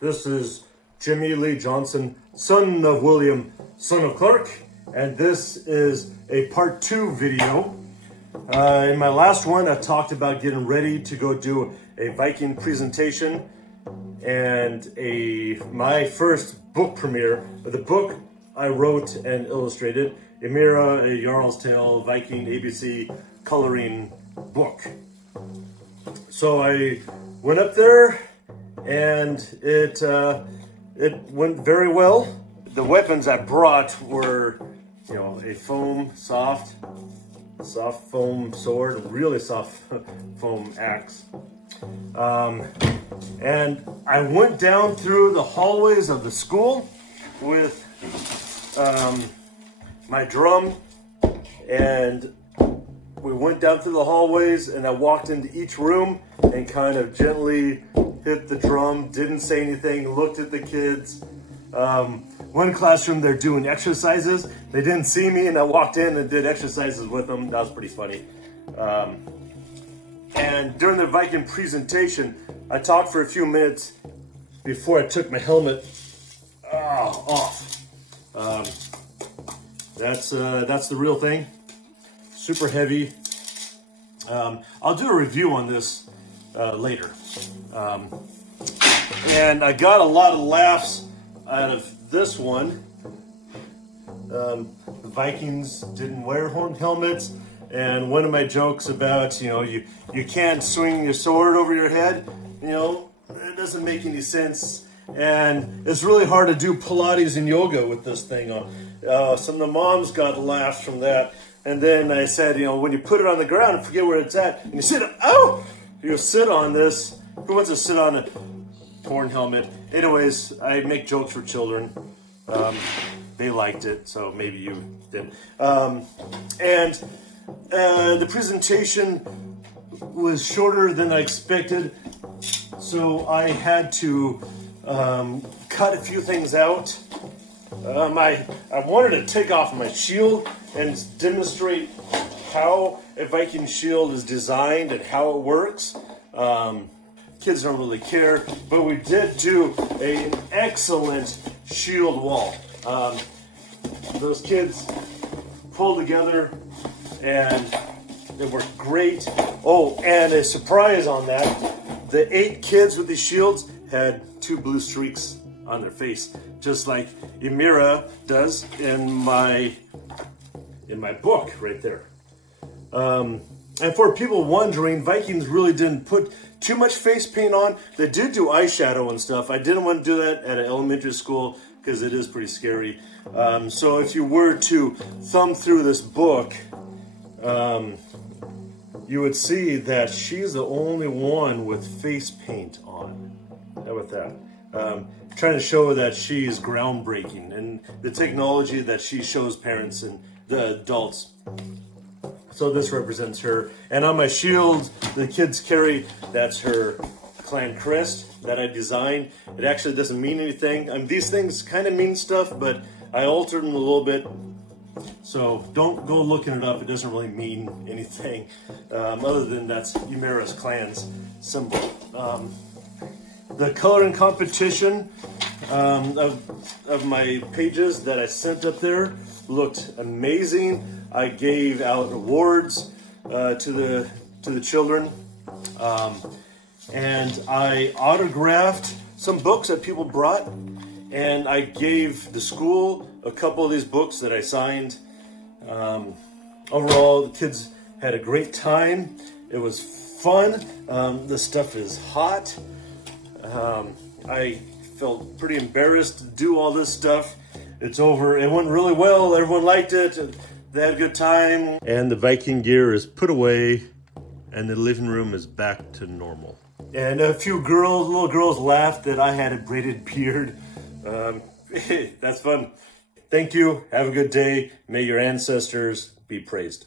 This is Jimmy Lee Johnson, son of William, son of Clark, and this is a part 2 video. In my last one, I talked about getting ready to go do a Viking presentation and my first book premiere. The book I wrote and illustrated, YMIRA, a Jarl's Tale Viking ABC coloring book. So I went up there and it went very well. The weapons I brought were, you know, a soft foam sword, really soft foam axe. And I went down through the hallways of the school with my drum, and we went down through the hallways, and I walked into each room and kind of gently hit the drum, didn't say anything, looked at the kids. One classroom, they're doing exercises. They didn't see me, and I walked in and did exercises with them. That was pretty funny. And during the Viking presentation, I talked for a few minutes before I took my helmet off. That's the real thing. Super heavy. I'll do a review on this later. And I got a lot of laughs out of this one. The Vikings didn't wear horn helmets, and one of my jokes about, you know, you can't swing your sword over your head, you know, it doesn't make any sense. And it's really hard to do Pilates and yoga with this thing on. Some of the moms got laughs from that. And then I said, you know, when you put it on the ground, forget where it's at, and you sit, you sit on this. Who wants to sit on a horn helmet? Anyways, I make jokes for children. They liked it, so maybe you didn't. And the presentation was shorter than I expected, so I had to cut a few things out. I wanted to take off my shield and demonstrate how a Viking shield is designed and how it works. Kids don't really care, but we did do an excellent shield wall. Those kids pulled together and they worked great. Oh, and a surprise on that, the 8 kids with these shields had 2 blue streaks on their face, just like YMIRA does in my book right there. And for people wondering, Vikings really didn't put too much face paint on. They did do eyeshadow and stuff. I didn't want to do that at an elementary school because it is pretty scary. So if you were to thumb through this book, you would see that she's the only one with face paint on. How about that? Trying to show that she is groundbreaking and the technology that she shows parents and the adults. So this represents her. And on my shield, the kids carry, that's her clan crest that I designed. It actually doesn't mean anything. These things kind of mean stuff, but I altered them a little bit. So don't go looking it up. It doesn't really mean anything other than that's YMIRA's clan's symbol. The coloring competition of my pages that I sent up there looked amazing. I gave out awards to the children, and I autographed some books that people brought, and I gave the school a couple of these books that I signed. Overall, the kids had a great time. It was fun. The stuff is hot. I felt pretty embarrassed to do all this stuff. It's over. It went really well. Everyone liked it. They had a good time. And the Viking gear is put away, and the living room is back to normal. And a few little girls laughed that I had a braided beard. That's fun. Thank you. Have a good day. May your ancestors be praised.